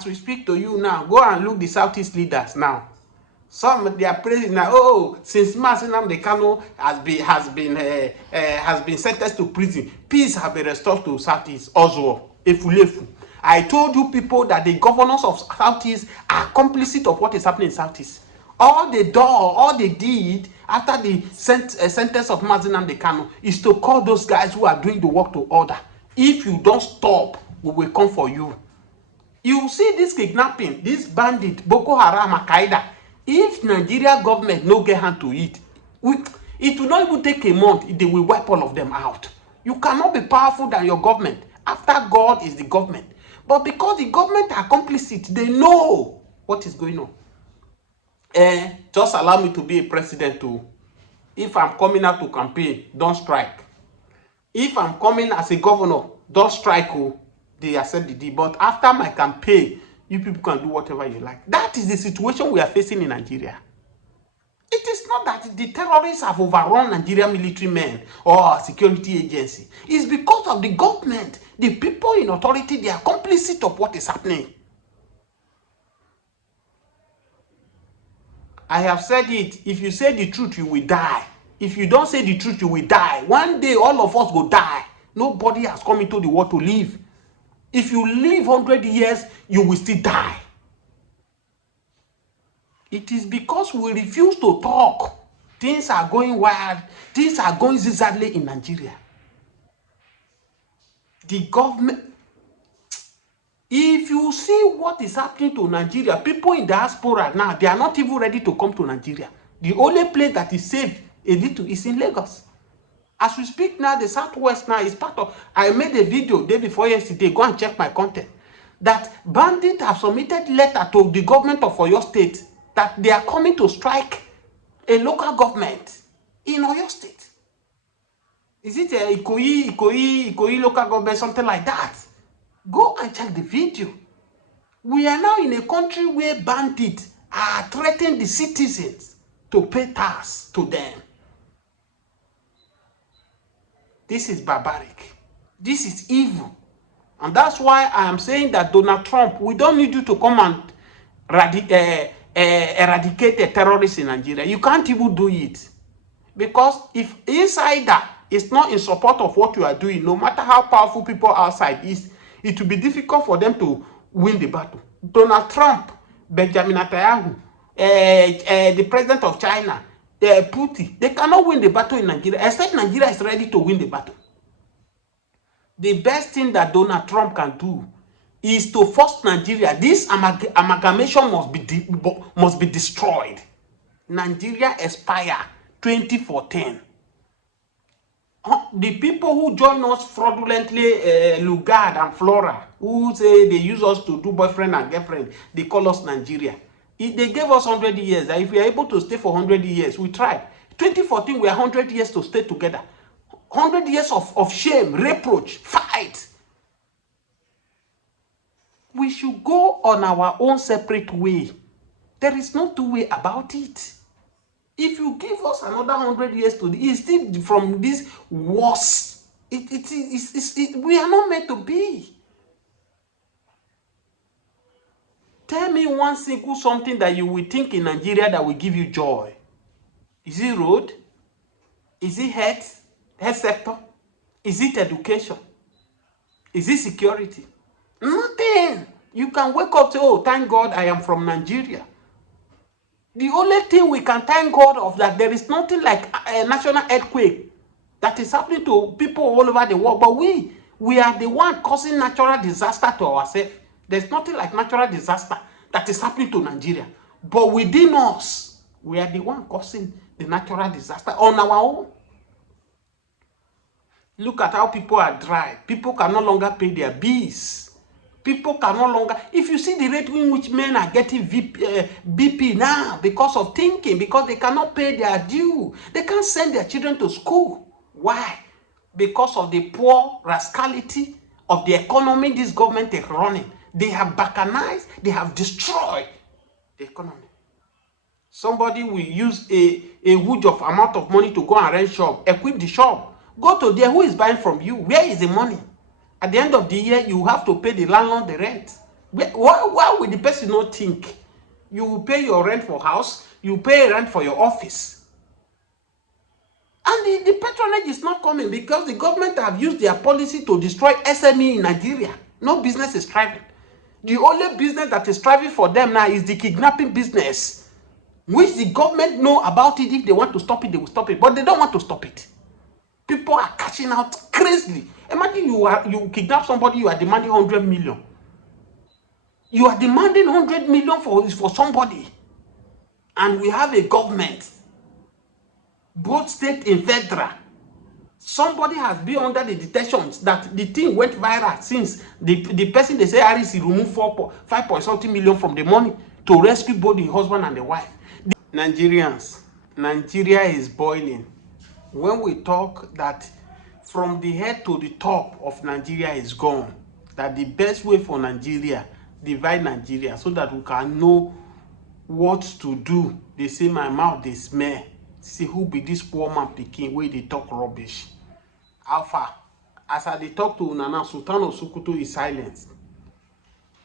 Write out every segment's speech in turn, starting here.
As we speak to you now, go and look the Southeast leaders now. Some they are praising now. Oh, since Nnamdi Kanu has been sentenced to prison, peace have been restored to Southeast. Oswald Efulefu. I told you people that the governors of Southeast are complicit of what is happening in Southeast. All they did after the sentence of Nnamdi Kanu is to call those guys who are doing the work to order. If you don't stop, we will come for you. You see this kidnapping, this bandit, Boko Haram, Al-Qaeda. If Nigeria government no get hand to it, it will not even take a month. They will wipe all of them out. You cannot be powerful than your government. After God is the government. But because the government are complicit, they know what is going on. Just allow me to be a president too. If I'm coming out to campaign, don't strike. If I'm coming as a governor, don't strike. They accept the deal. But after my campaign, you people can do whatever you like. That is the situation we are facing in Nigeria. It is not that the terrorists have overrun Nigerian military men or security agency. It's because of the government. The people in authority, they are complicit of what is happening. I have said it. If you say the truth, you will die. If you don't say the truth, you will die. One day, all of us will die. Nobody has come into the world to live. If you live 100 years, you will still die. It is because we refuse to talk. Things are going wild. Things are going zigzagly in Nigeria. The government... If you see what is happening to Nigeria, people in diaspora now, they are not even ready to come to Nigeria. The only place that is safe a little is in Lagos. As we speak now, the Southwest now is part of... I made a video day before yesterday. Go and check my content. That bandits have submitted letter to the government of Oyo State that they are coming to strike a local government in Oyo State. Is it a Ikoyi local government, something like that? Go and check the video. We are now in a country where bandits are threatening the citizens to pay tax to them. This is barbaric. This is evil. And that's why I am saying that Donald Trump, we don't need you to come and eradicate the terrorists in Nigeria. You can't even do it. Because if insider is not in support of what you are doing, no matter how powerful people outside is, it will be difficult for them to win the battle. Donald Trump, Benjamin Netanyahu, the president of China, Putin, they cannot win the battle in Nigeria, except Nigeria is ready to win the battle. The best thing that Donald Trump can do is to force Nigeria. This amalgamation must be destroyed. Nigeria expire 2014. The people who join us fraudulently, Lugard and Flora, who say they use us to do boyfriend and girlfriend, they call us Nigeria. They gave us 100 years. If we are able to stay for 100 years, we tried. 2014, we are 100 years to stay together. 100 years of shame, reproach, fight. We should go on our own separate way. There is no two way about it. If you give us another 100 years to it's still from this worse. We are not meant to be. Tell me one single something that you will think in Nigeria that will give you joy. Is it road? Is it health sector? Is it education? Is it security? Nothing. You can wake up to, oh, thank God I am from Nigeria. The only thing we can thank God of that there is nothing like a national earthquake that is happening to people all over the world. But we are the one causing natural disaster to ourselves. There's nothing like natural disaster that is happening to Nigeria. But within us, we are the one causing the natural disaster on our own. Look at how people are dry. People can no longer pay their bills. People can no longer... If you see the rate in which men are getting BP now because of thinking, because they cannot pay their due. They can't send their children to school. Why? Because of the poor rascality of the economy this government is running. They have balkanized, they have destroyed the economy. Somebody will use a huge amount of money to go and rent shop, equip the shop. Go to there, who is buying from you? Where is the money? At the end of the year, you have to pay the landlord the rent. Why will the person not think? You will pay your rent for house, you pay rent for your office. And the patronage is not coming because the government have used their policy to destroy SME in Nigeria. No business is thriving. The only business that is thriving for them now is the kidnapping business, which the government know about it. If they want to stop it, they will stop it, but they don't want to stop it. People are cashing out crazily. Imagine you kidnap somebody, you are demanding 100 million. You are demanding 100 million for somebody. And we have a government, both state and federal. Somebody has been under the detention that the thing went viral since the person they say Harris removed 5.something million from the money to rescue both the husband and the wife. Nigerians, Nigeria is boiling. When we talk that from the head to the top of Nigeria is gone, that the best way for Nigeria, divide Nigeria so that we can know what to do. They say my mouth they smell. See who be this poor man picking where they talk rubbish. Alpha, as I they talk to Nana, Sultan of Sokoto is silent.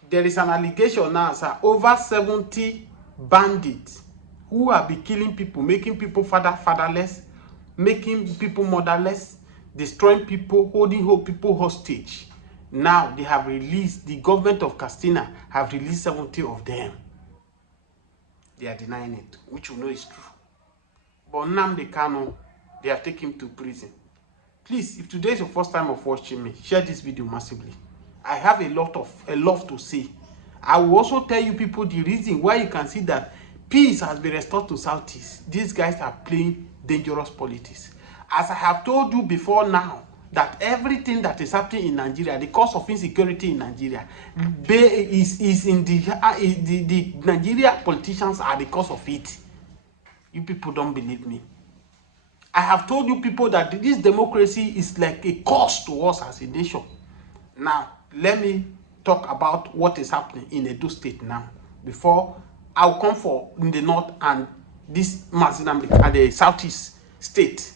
There is an allegation now, sir, over 70 bandits who have been killing people, making people fatherless, making people motherless, destroying people, holding people hostage. Now they have released, the government of Castina have released 70 of them. They are denying it, which you know is true. But Nnamdi Kanu, they have taken him to prison. Please, if today is your first time of watching me, share this video massively. I have a lot to say. I will also tell you people the reason why you can see that peace has been restored to Southeast. These guys are playing dangerous politics. As I have told you before now, that everything that is happening in Nigeria, the cause of insecurity in Nigeria, is in the Nigeria politicians are the cause of it. You people don't believe me. I have told you people that this democracy is like a cost to us as a nation. Now, let me talk about what is happening in Edo State now. Before I'll come for in the north and this Mazin and the southeast state.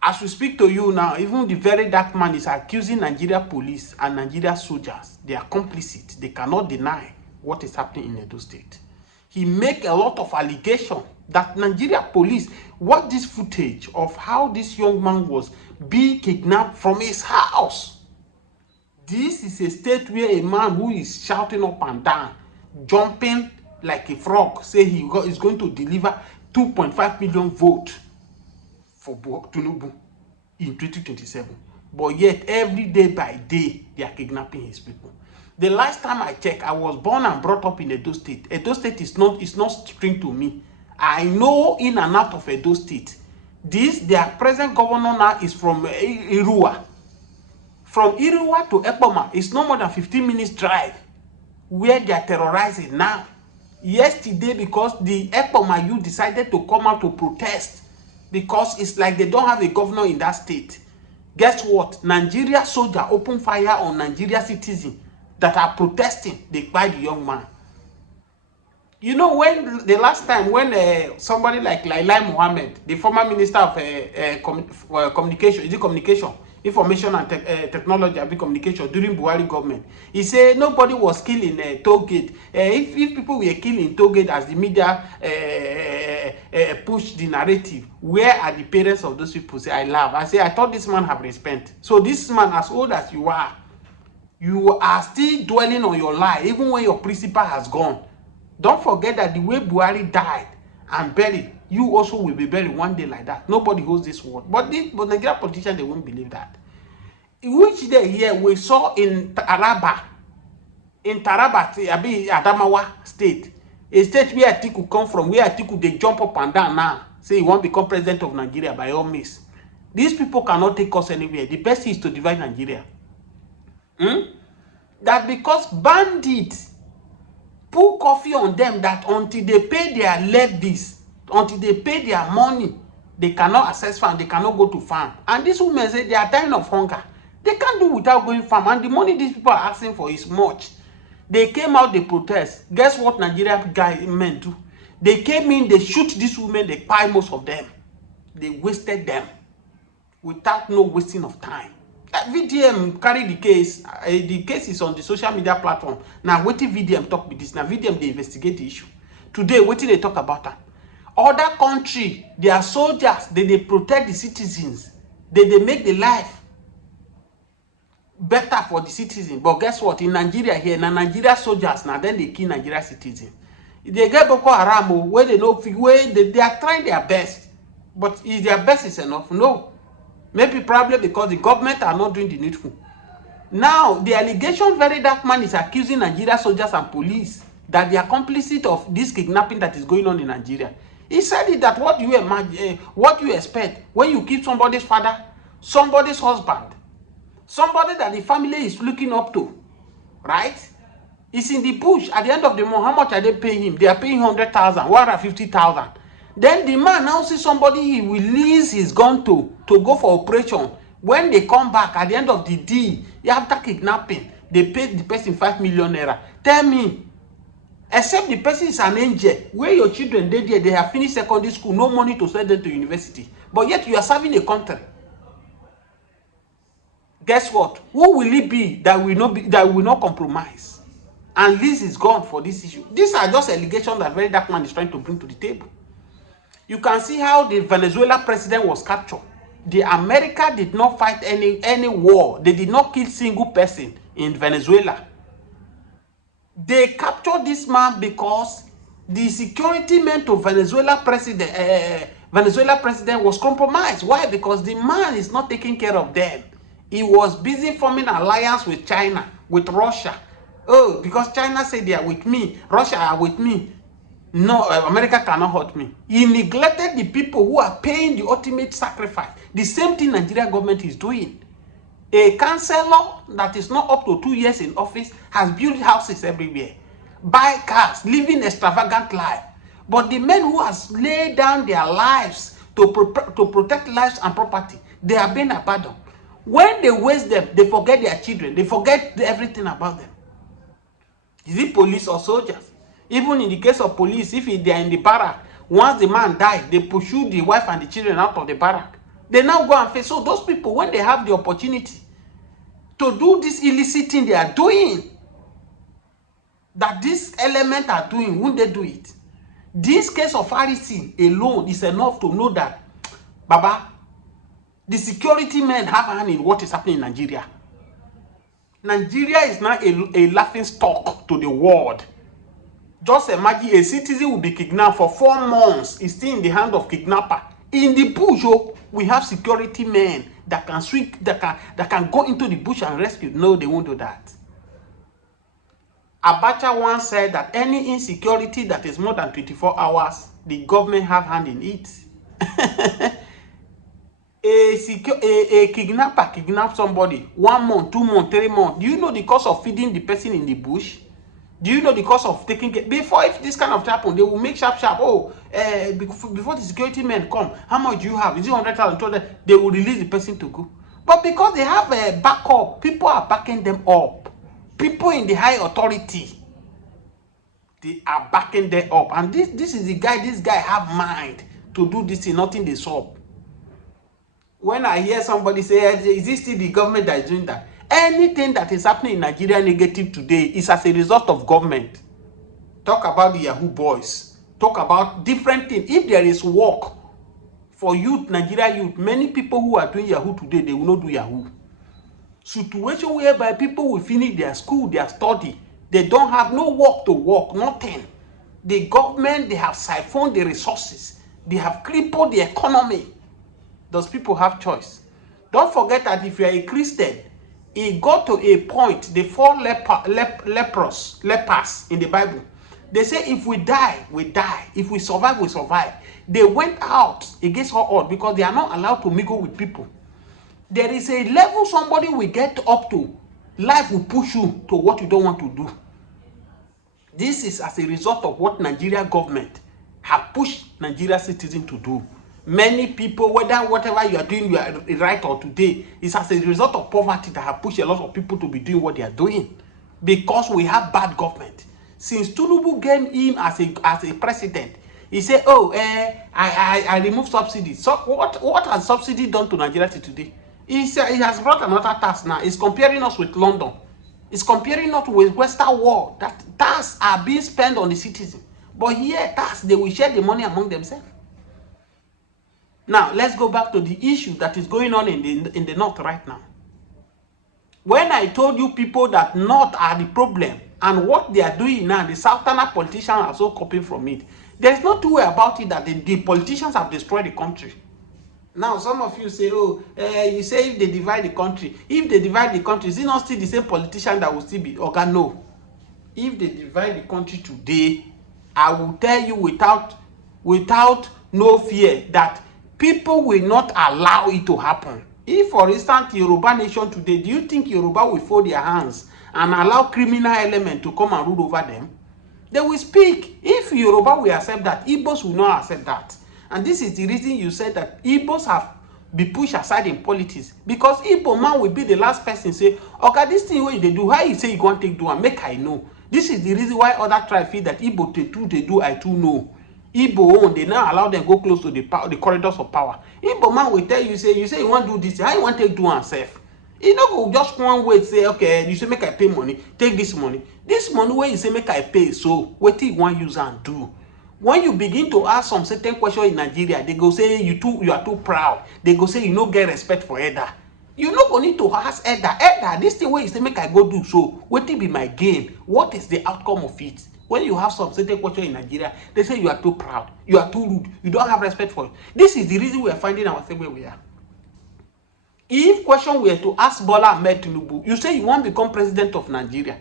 As we speak to you now, even the very dark man is accusing Nigeria police and Nigeria soldiers. They are complicit. They cannot deny what is happening in Edo State. He make a lot of allegations that Nigeria police, what this footage of how this young man was being kidnapped from his house. This is a state where a man who is shouting up and down, jumping like a frog, say he is going to deliver 2.5 million votes for Tinubu in 2027. But yet, every day by day, they are kidnapping his people. The last time I checked, I was born and brought up in Edo State. Edo State is not strange to me. I know in and out of Edo State. Their present governor now is from Irua. From Irua to Ekpoma, it's no more than 15 minutes drive where they are terrorizing now. Yesterday, because the Ekpoma youth decided to come out to protest because it's like they don't have a governor in that state. Guess what? Nigeria soldier open fire on Nigeria citizens that are protesting. They buy the young man. You know, when the last time when somebody like Lailai Mohammed, the former minister of communication, is it communication, information and technology, and communication during Buhari government, he said nobody was killed in toll gate. If people were killed in toll gate as the media push the narrative, where are the parents of those people? Say, I laugh. I say, I thought this man have respect. So this man, as old as you are still dwelling on your lie, even when your principal has gone. Don't forget that the way Buhari died and buried, you also will be buried one day like that. Nobody holds this word. But Nigerian politicians, they won't believe that. Which day here we saw in Taraba, Adamawa state, a state where Atiku come from, where Atiku they jump up and down now, say he won't become president of Nigeria by all means. These people cannot take us anywhere. The best is to divide Nigeria. That because bandits put coffee on them, that until they pay their levies, until they pay their money, they cannot access farm, they cannot go to farm. And these women say they are dying of hunger. They can't do without going farm. And the money these people are asking for is much. They came out, they protest. Guess what Nigerian men do? They came in, they shoot these women, they buy most of them. They wasted them without no wasting of time. VDM carry the case. The case is on the social media platform. Now, wetin VDM talk with this? Now, VDM they investigate the issue. Today, wetin they talk about am? Other country, their soldiers, they protect the citizens. They make the life better for the citizens. But guess what? In Nigeria here, na Nigeria soldiers, now then they kill Nigeria citizens. They get Boko Haram where they know where they are trying their best. But is their best is enough? No. Maybe probably because the government are not doing the needful. Now, the allegation very dark man is accusing Nigeria soldiers and police that they are complicit of this kidnapping that is going on in Nigeria. He said it that what do you imagine, what do you expect when you kill somebody's father, somebody's husband, somebody that the family is looking up to, right? He's in the bush. At the end of the month, how much are they paying him? They are paying 100,000, 150,000. Then the man now sees somebody he will lease his gun to go for operation. When they come back at the end of the day, after kidnapping, they pay the person 5 million naira. Tell me, except the person is an angel, where your children they have finished secondary school, no money to send them to university, but yet you are serving a country. Guess what? Who will it be that will not compromise? And this is gone for this issue. These are just allegations that very dark man is trying to bring to the table. You can see how the Venezuela president was captured. The America did not fight any war. They did not kill single person in Venezuela. They captured this man because the security men to Venezuela president was compromised. Why? Because the man is not taking care of them. He was busy forming alliance with China, with Russia. Oh, because China said they are with me, Russia are with me. No, America cannot hurt me. He neglected the people who are paying the ultimate sacrifice. The same thing Nigeria government is doing. A councillor that is not up to 2 years in office has built houses everywhere, buy cars, living extravagant life. But the men who has laid down their lives to protect lives and property, they are being abandoned. When they waste them, they forget their children. They forget everything about them. Is it police or soldiers? Even in the case of police, if they are in the barrack, once the man dies, they pursue the wife and the children out of the barrack. They now go and face. So those people, when they have the opportunity to do this illicit thing they are doing, that this element are doing, won't they do it? This case of REC alone is enough to know that, Baba, the security men have a hand in what is happening in Nigeria. Nigeria is now a laughing stock to the world. Just imagine a citizen will be kidnapped for 4 months. It's still in the hand of kidnapper. In the bush, we have security men that can swing, that can go into the bush and rescue. No, they won't do that. Abacha once said that any insecurity that is more than 24 hours, the government have hand in it. A kidnapper kidnap somebody 1 month, 2 months, 3 months. Do you know the cost of feeding the person in the bush? Do you know the cost of taking care? Before, if this kind of happen, they will make sharp. Oh, before the security men come, how much do you have? Is it 100,000? They will release the person to go. But because they have a backup, people are backing them up. People in the high authority, they are backing them up. And this is the guy. This guy have mind to do this thing. Nothing they solve. When I hear somebody say, is this still the government that is doing that? Anything that is happening in Nigeria negative today is as a result of government. Talk about the Yahoo boys. Talk about different things. If there is work for youth, Nigeria youth, many people who are doing Yahoo today, they will not do Yahoo. Situation whereby people will finish their school, their study. They don't have no work to work, nothing. The government, they have siphoned the resources. They have crippled the economy. Those people have choice. Don't forget that if you are a Christian, it got to a point, the 4 lepers in the Bible. They say if we die, we die. If we survive, we survive. They went out against all odds because they are not allowed to mingle with people. There is a level somebody will get up to. Life will push you to what you don't want to do. This is as a result of what Nigeria government have pushed Nigeria citizens to do. Many people, whatever you are doing, you are right or today, is as a result of poverty that have pushed a lot of people to be doing what they are doing. Because we have bad government. Since Tinubu came in as a president, he said, oh, I removed subsidies. So what has subsidy done to Nigeria today? He has brought another tax now. He's comparing us with London. He's comparing us with Western world. That tax are being spent on the citizen. But here, tax, they will share the money among themselves. Now, let's go back to the issue that is going on in the north right now. When I told you people that north are the problem, and what they are doing now, the southern politicians are so copying from it. There's no two way about it that the politicians have destroyed the country. Now, some of you say, oh, you say if they divide the country. If they divide the country, is it not still the same politician that will still be? Okay, no. If they divide the country today, I will tell you without no fear that people will not allow it to happen. If, for instance, Yoruba nation today, do you think Yoruba will fold their hands and allow criminal element to come and rule over them? They will speak. If Yoruba will accept that, Igbos will not accept that. And this is the reason you said that Igbos have been pushed aside in politics. Because Igbo man will be the last person say, okay, this thing what they do, how you say you want to do and make I know. This is the reason why other tribes feel that Igbo they do, I too know. Igbo own, they now allow them go close to the corridors of power. Igbo man will tell you, say you want to do this, how you want to do and self. You know, go just one way say, okay, you say make I pay money, take this money. This money where you say make I pay, so what you want use and do. When you begin to ask some certain question in Nigeria, they go say you are too proud. They go say you no get respect for elder. You no go need to ask elder, this thing where you say make I go do, so what will be my gain? What is the outcome of it? When you have some certain question in Nigeria, they say you are too proud, you are too rude, you don't have respect for it. This is the reason we are finding ourselves where we are. If question were to ask Bola Ahmed Tinubu, you say you want to become president of Nigeria.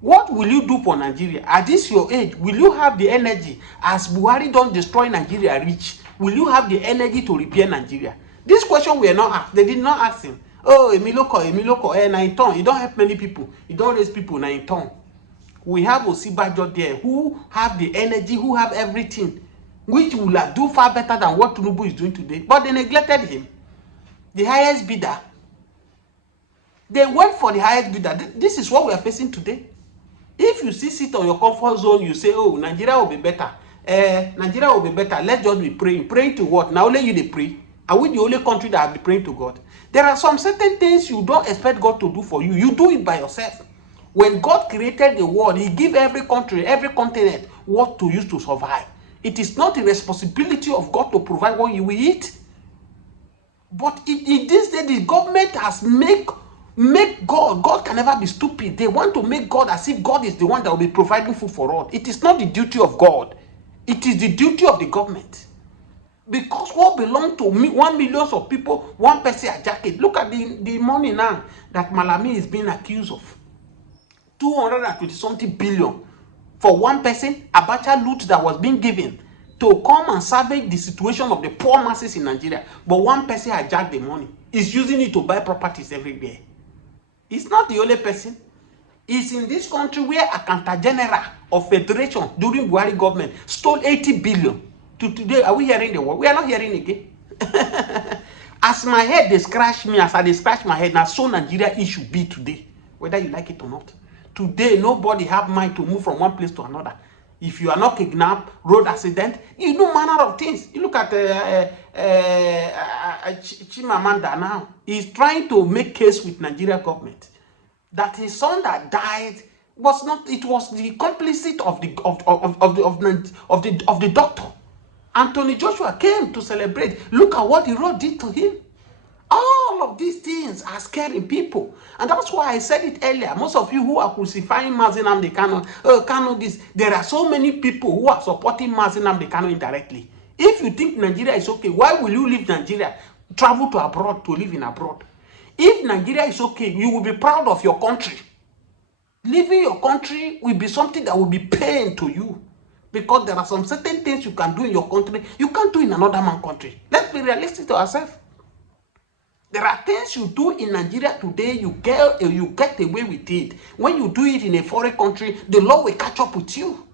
What will you do for Nigeria? At this your age, will you have the energy, as Buhari don't destroy Nigeria rich, will you have the energy to repair Nigeria? This question we are not asked. They did not ask him. Oh, Emiloko, Nainton, you don't help many people. You don't raise people, Nainton. We have Osibajo there who have the energy, who have everything, which will do far better than what Tinubu is doing today. But they neglected him. The highest bidder. They went for the highest bidder. This is what we are facing today. If you sit on your comfort zone, you say, oh, Nigeria will be better. Nigeria will be better. Let's just be praying. Praying to what? Now only you they pray. Are we the only country that have been praying to God? There are some certain things you don't expect God to do for you. You do it by yourself. When God created the world, he gave every country, every continent what to use to survive. It is not the responsibility of God to provide what you will eat. But in this day, the government has make God can never be stupid. They want to make God as if God is the one that will be providing food for all. It is not the duty of God. It is the duty of the government. Because what belongs to 1 million of people, one person a jacket. Look at the money now that Malami is being accused of. 220-something billion for one person, Abacha loot that was being given to come and salvage the situation of the poor masses in Nigeria. But one person hijacked the money. He's using it to buy properties everywhere. It's not the only person. It's in this country where Accountant General of Federation during Buhari government stole 80 billion. To today, are we hearing the word? We are not hearing again. As my head, they scratch me, as I scratch my head, now so Nigeria it should be today, whether you like it or not. Today, nobody have mind to move from one place to another. If you are not kidnapped, road accident, you do manner of things. You look at Chimamanda now. He's trying to make case with Nigeria government that his son that died was not. It was the complicit of the doctor. Anthony Joshua came to celebrate. Look at what the road did to him. All of these things are scaring people. And that's why I said it earlier. Most of you who are crucifying Mazi Nnamdi Kanu, this, there are so many people who are supporting Mazi Nnamdi Kanu indirectly. If you think Nigeria is okay, why will you leave Nigeria, travel to abroad to live in abroad? If Nigeria is okay, you will be proud of your country. Leaving your country will be something that will be pain to you. Because there are some certain things you can do in your country, you can't do in another man's country. Let's be realistic to ourselves. There are things you do in Nigeria today, you get away with it. When you do it in a foreign country, the law will catch up with you.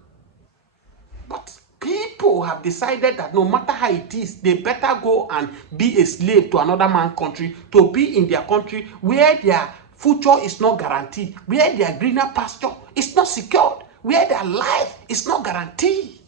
But people have decided that no matter how it is, they better go and be a slave to another man's country, to be in their country where their future is not guaranteed, where their greener pasture is not secured, where their life is not guaranteed.